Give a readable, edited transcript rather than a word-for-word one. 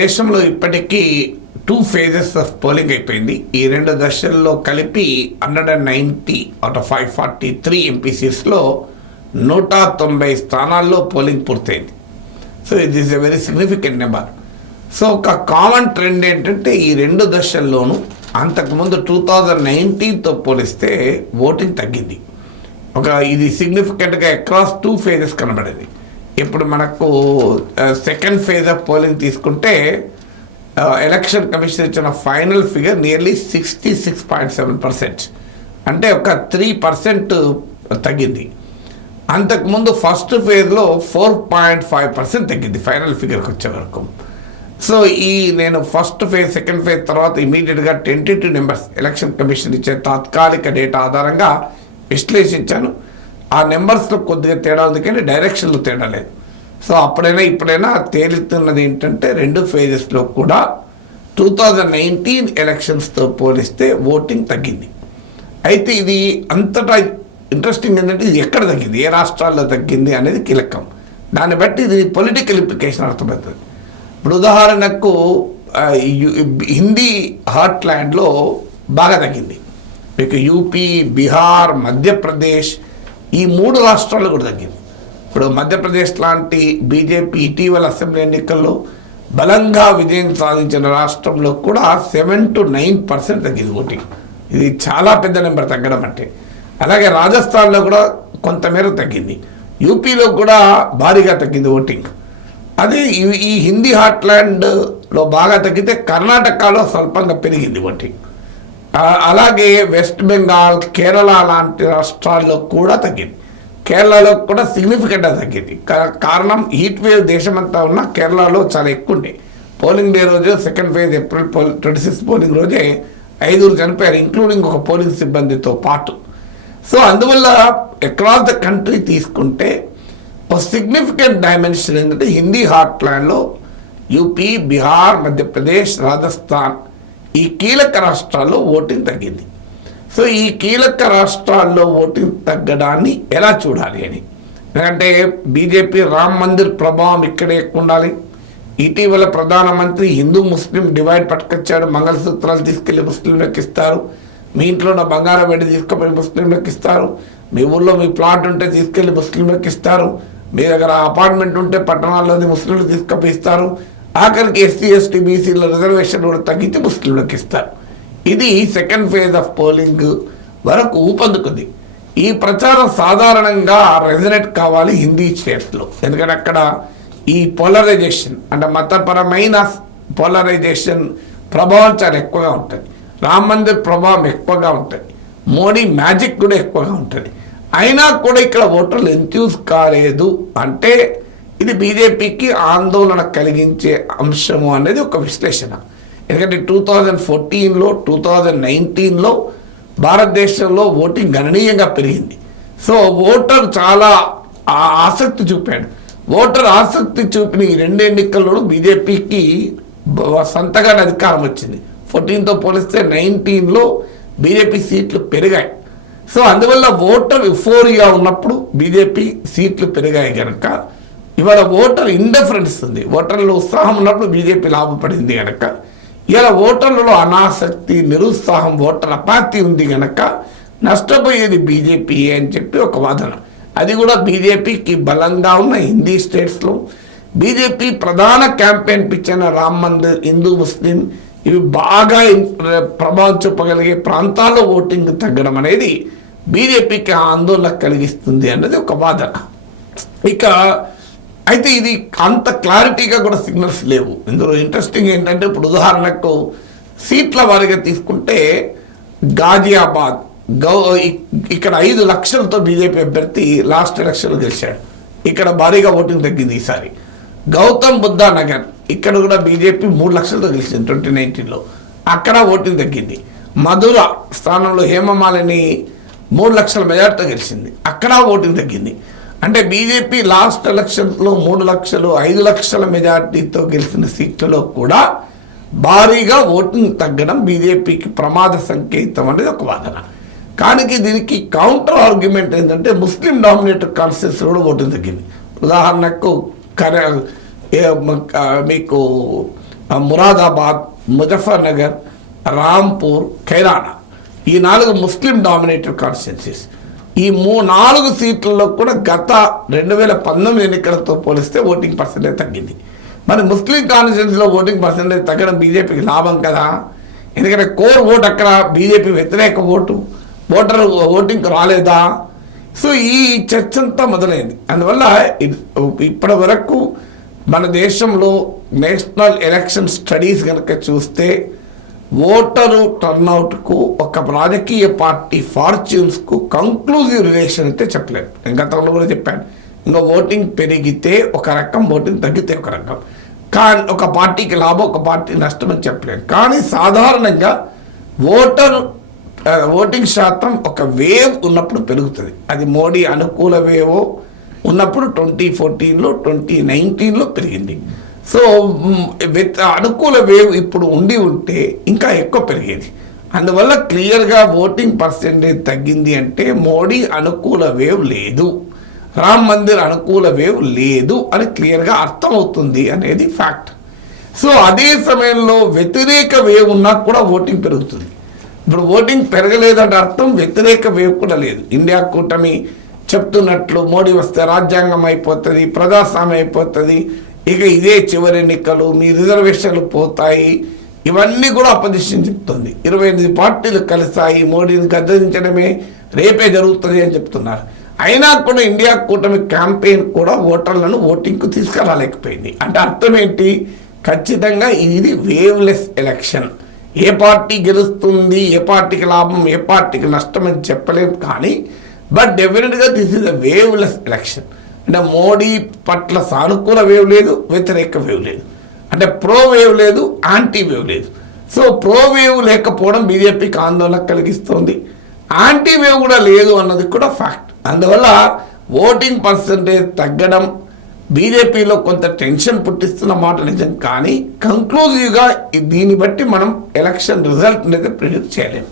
దేశంలో ఇప్పటికీ 2 phases of polling అయిపోయింది. ఈ 2 దశల్లో కలిపి 190 అవుట్ ఆఫ్ 543 ఎంపీ సీట్స్లో 190 స్థానాల్లో పోలింగ్ పూర్తయింది. So it is a very significant number. So ఒక కామన్ ట్రెండ్ ఏంటంటే ఈ 2 దశల్లోనూ అంతకుముందు 2019తో పోలిస్తే ఓటింగ్ తగ్గింది. ఇది సిగ్నిఫికెంట్గా అక్రాస్ 2 phases కనబడేది. ఇప్పుడు మనకు సెకండ్ ఫేజ్ ఆఫ్ పోలింగ్ తీసుకుంటే ఎలక్షన్ కమిషన్ ఇచ్చిన ఫైనల్ ఫిగర్ నియర్లీ 66.7%, అంటే ఒక 3% తగ్గింది. అంతకుముందు ఫస్ట్ ఫేజ్లో 4.5% తగ్గింది ఫైనల్ ఫిగర్కి వచ్చే వరకు. సో నేను ఫస్ట్ ఫేజ్ సెకండ్ ఫేజ్ తర్వాత ఇమీడియట్గా టెంటేటివ్ నెంబర్స్ ఎలక్షన్ కమిషన్ ఇచ్చే తాత్కాలిక డేటా ఆధారంగా విశ్లేషించాను. ఆ నెంబర్స్లో కొద్దిగా తేడా ఉంది కానీ డైరెక్షన్లో తేడా లేదు. సో ఇప్పుడైనా తేలుతున్నది ఏంటంటే 2 phases కూడా 2019 ఎలక్షన్స్తో పోలిస్తే ఓటింగ్ తగ్గింది. అయితే ఇది అంతటా ఇంట్రెస్టింగ్ ఏంటంటే ఇది ఎక్కడ తగ్గింది, ఏ రాష్ట్రాల్లో తగ్గింది అనేది కీలకం. దాన్ని బట్టి ఇది పొలిటికల్ ఇంప్లికేషన్ అర్థమవుతుంది. ఇప్పుడు ఉదాహరణకు హిందీ హార్ట్ ల్యాండ్లో బాగా తగ్గింది. మీకు యూపీ, బీహార్, మధ్యప్రదేశ్ ఈ 3 రాష్ట్రాల్లో కూడా తగ్గింది. ఇప్పుడు మధ్యప్రదేశ్ లాంటి బీజేపీ ఇటీవల అసెంబ్లీ ఎన్నికల్లో బలంగా విజయం సాధించిన రాష్ట్రంలో కూడా 7 to 9% తగ్గింది ఓటింగ్. ఇది చాలా పెద్ద నెంబర్ తగ్గడం అంటే. అలాగే రాజస్థాన్లో కూడా కొంతమేర తగ్గింది, యూపీలో కూడా భారీగా తగ్గింది ఓటింగ్. అదే ఈ హిందీ హార్ట్లాండ్లో బాగా తగ్గితే కర్ణాటకలో స్వల్పంగా పెరిగింది ఓటింగ్. అలాగే వెస్ట్ బెంగాల్, కేరళ లాంటి రాష్ట్రాల్లో కూడా తగ్గింది. కేరళలో కూడా సిగ్నిఫికెంట్గా తగ్గింది. కారణం హీట్ వేవ్ దేశమంతా ఉన్న కేరళలో చాలా ఎక్కువ ఉండే. పోలింగ్ డే రోజు సెకండ్ ఫేజ్ April 26 పోలింగ్ రోజే 5 చనిపోయారు, ఇంక్లూడింగ్ ఒక పోలింగ్ సిబ్బందితో పాటు. సో అందువల్ల అక్రాస్ ద కంట్రీ తీసుకుంటే ఒక సిగ్నిఫికెంట్ డైమెన్షన్ ఏంటంటే హిందీ హార్ట్లాండ్లో యూపీ, బీహార్, మధ్యప్రదేశ్, రాజస్థాన్ ఈ కీలక రాష్ట్రాల్లో ఓటింగ్ తగ్గింది. సో ఈ కీలక రాష్ట్రాల్లో ఓటింగ్ తగ్గడాన్ని ఎలా చూడాలి అని, ఎందుకంటే బీజేపీ రామ్ మందిర్ ప్రభావం ఇక్కడే ఎక్కువ ఉండాలి. ఇటీవల ప్రధానమంత్రి హిందూ ముస్లిం డివైడ్ పట్టుకొచ్చాడు. మంగళసూత్రాలు తీసుకెళ్లి ముస్లింలకు ఇస్తారు, మీ ఇంట్లో ఉన్న బంగారం వెండి తీసుకుపోయి ముస్లింలకు ఇస్తారు, మీ ఊళ్ళో మీ ప్లాట్ ఉంటే తీసుకెళ్లి ముస్లింలకు ఇస్తారు, మీ దగ్గర అపార్ట్మెంట్ ఉంటే పట్టణాల్లోని ముస్లింలకు తీసుకుపోయి ఇస్తారు, ఆఖరికి ఎస్సీ ఎస్టీ బీసీల రిజర్వేషన్ కూడా తగ్గించి ముస్లింలకు ఇస్తారు. ఇది సెకండ్ ఫేజ్ ఆఫ్ పోలింగ్ వరకు ఊపందుకుంది. ఈ ప్రచారం సాధారణంగా రెజనేట్ కావాలి హిందీ స్టేట్స్లో, ఎందుకంటే అక్కడ ఈ పోలరైజేషన్ అంటే మతపరమైన పోలరైజేషన్ ప్రభావం చాలా ఎక్కువగా ఉంటుంది. రామ్ మందిర్ ప్రభావం ఎక్కువగా ఉంటుంది, మోడీ మ్యాజిక్ కూడా ఎక్కువగా ఉంటుంది. అయినా కూడా ఇక్కడ ఓటర్లు ఎంథ్యూజ్ కాలేదు అంటే ఇది బీజేపీకి ఆందోళన కలిగించే అంశము అనేది ఒక విశ్లేషణ. ఎందుకంటే 2014లో 2019లో భారతదేశంలో ఓటింగ్ గణనీయంగా పెరిగింది. సో ఓటర్ చాలా ఆసక్తి చూపాడు. ఓటర్ ఆసక్తి చూపిన ఈ 2 ఎన్నికల్లోనూ బీజేపీకి సొంతగానే అధికారం వచ్చింది. 14తో పోలిస్తే 19లో బీజేపీ సీట్లు పెరిగాయి. సో అందువల్ల ఓటర్ యుఫోరియా ఉన్నప్పుడు బీజేపీ సీట్లు పెరిగాయి కనుక ఇవాళ ఓటర్ ఇండిఫరెన్స్ ఉంది. ఓటర్లు ఉత్సాహం ఉన్నప్పుడు బీజేపీ లాభపడింది కనుక ఇలా ఓటర్లలో అనాసక్తి, నిరుత్సాహం, ఓటర్ అపాతి ఉంది కనుక నష్టపోయేది బీజేపీ అని చెప్పి ఒక వాదన. అది కూడా బీజేపీకి బలంగా ఉన్న హిందీ స్టేట్స్లో బీజేపీ ప్రధాన క్యాంపెయిన్ పిచ్చిన రామ్ మందిర్, హిందూ ముస్లిం ఇవి బాగా ప్రభావం చూపగలిగే ప్రాంతాల్లో ఓటింగ్ తగ్గడం అనేది బీజేపీకి ఆందోళన కలిగిస్తుంది అన్నది ఒక వాదన. అయితే ఇది అంత క్లారిటీగా కూడా సిగ్నల్స్ లేవు. ఇందులో ఇంట్రెస్టింగ్ ఏంటంటే ఇప్పుడు ఉదాహరణకు సీట్ల వారీగా తీసుకుంటే గాజియాబాద్ ఇక్కడ 5 లక్షలతో బీజేపీ అభ్యర్థి లాస్ట్ ఎలక్షన్లో గెలిచాడు. ఇక్కడ భారీగా ఓటింగ్ తగ్గింది ఈసారి. గౌతమ్ బుద్ధ నగర్ ఇక్కడ కూడా బీజేపీ 3 లక్షలతో గెలిచింది 2019లో, అక్కడ ఓటింగ్ తగ్గింది. మధుర స్థానంలో హేమమాలిని 3 లక్షల మెజార్టీతో గెలిచింది, అక్కడ ఓటింగ్ తగ్గింది. అంటే బీజేపీ లాస్ట్ ఎలక్షన్స్లో 3 లక్షలు 5 లక్షల మెజార్టీతో గెలిచిన సీట్లలో కూడా భారీగా ఓటింగ్ తగ్గడం బీజేపీకి ప్రమాద సంకేతం అనేది ఒక వాదన. కానీ దీనికి కౌంటర్ ఆర్గ్యుమెంట్ ఏంటంటే ముస్లిం డామినేటెడ్ కాన్స్టిట్యూన్సీలో కూడా ఓటింగ్ తగ్గింది. ఉదాహరణకు మీకు మురాదాబాద్, ముజఫర్నగర్, రాంపూర్, ఖైరానా ఈ 4 ముస్లిం డామినేటెడ్ కాన్స్టిట్యున్సీస్. ఈ 4 సీట్లలో కూడా గత 2019 ఎన్నికలతో పోలిస్తే ఓటింగ్ పర్సెంటేజ్ తగ్గింది. మరి ముస్లిం కాన్స్టిట్యున్సీలో ఓటింగ్ పర్సెంటేజ్ తగ్గడం బీజేపీకి లాభం కదా. ఎందుకంటే కోర్ ఓటు అక్కడ బీజేపీ వ్యతిరేక ఓటర్ ఓటింగ్ రాలేదా. సో ఈ చర్చ అంతా మొదలైంది. అందువల్ల ఇప్పటి వరకు మన దేశంలో నేషనల్ ఎలక్షన్ స్టడీస్ కనుక చూస్తే ఓటరు టర్నౌట్కు ఒక రాజకీయ పార్టీ ఫార్చ్యూన్స్కు కంక్లూజివ్ రిలేషన్ అయితే చెప్పలేదు. నేను గతంలో కూడా చెప్పాను. ఇంకా ఓటింగ్ పెరిగితే ఒక రకం, ఓటింగ్ తగ్గితే ఒక రకం. కానీ ఒక పార్టీకి లాభం, ఒక పార్టీ నష్టం అని చెప్పలేదు. కానీ సాధారణంగా ఓటింగ్ శాతం ఒక వేవ్ ఉన్నప్పుడు పెరుగుతుంది. అది మోడీ అనుకూల వేవో ఉన్నప్పుడు 2014లో 2019లో పెరిగింది. సో అనుకూల వేవ్ ఇప్పుడు ఉంటే ఇంకా ఎక్కువ పెరిగేది. అందువల్ల క్లియర్గా ఓటింగ్ పర్సెంటేజ్ తగ్గింది అంటే మోడీ అనుకూల వేవ్ లేదు, రామ్ మందిర్ అనుకూల వేవ్ లేదు అని క్లియర్గా అర్థమవుతుంది అనేది ఫ్యాక్ట్. సో అదే సమయంలో వ్యతిరేక వేవ్ ఉన్నా కూడా ఓటింగ్ పెరుగుతుంది. ఇప్పుడు ఓటింగ్ పెరగలేదంటే అర్థం వ్యతిరేక వేవ్ కూడా లేదు. ఇండియా కూటమి చెప్తున్నట్లు మోడీ వస్తే రాజ్యాంగం అయిపోతుంది, ప్రజాస్వామ్యం అయిపోతుంది, ఇక ఇదే చివరి ఎన్నికలు, మీ రిజర్వేషన్లు పోతాయి, ఇవన్నీ కూడా అపోజిషన్ చెప్తుంది. 28 పార్టీలు కలిసాయి, మోడీని గద్దెదించడమే రేపే జరుగుతుంది అని చెప్తున్నారు. అయినా కూడా ఇండియా కూటమి క్యాంపెయిన్ కూడా ఓటర్లను ఓటింగ్కు తీసుకురాలేకపోయింది. అంటే అర్థం ఏంటి? ఖచ్చితంగా ఇది వేవ్లెస్ ఎలక్షన్. ఏ పార్టీ గెలుస్తుంది, ఏ పార్టీకి లాభం, ఏ పార్టీకి నష్టం అని చెప్పలేము. కానీ బట్ డెఫినెట్గా దిస్ ఇస్ అ వేవ్లెస్ ఎలక్షన్. అంటే మోడీ పట్ల సానుకూల వేవ్ లేదు, వ్యతిరేక వేవ్ లేదు. అంటే ప్రో వేవ్ లేదు, యాంటీ వేవ్ లేదు. సో ప్రో వేవ్ లేకపోవడం బీజేపీకి ఆందోళన కలిగిస్తుంది, యాంటీ వేవ్ కూడా లేదు అన్నది కూడా ఫ్యాక్ట్. అందువల్ల ఓటింగ్ పర్సంటేజ్ తగ్గడం బీజేపీలో కొంత టెన్షన్ పుట్టిస్తున్న మాట నిజం. కానీ కంక్లూజివ్గా దీన్ని బట్టి మనం ఎలక్షన్ రిజల్ట్ అనేది ప్రిడిక్ట్ చేయలేము.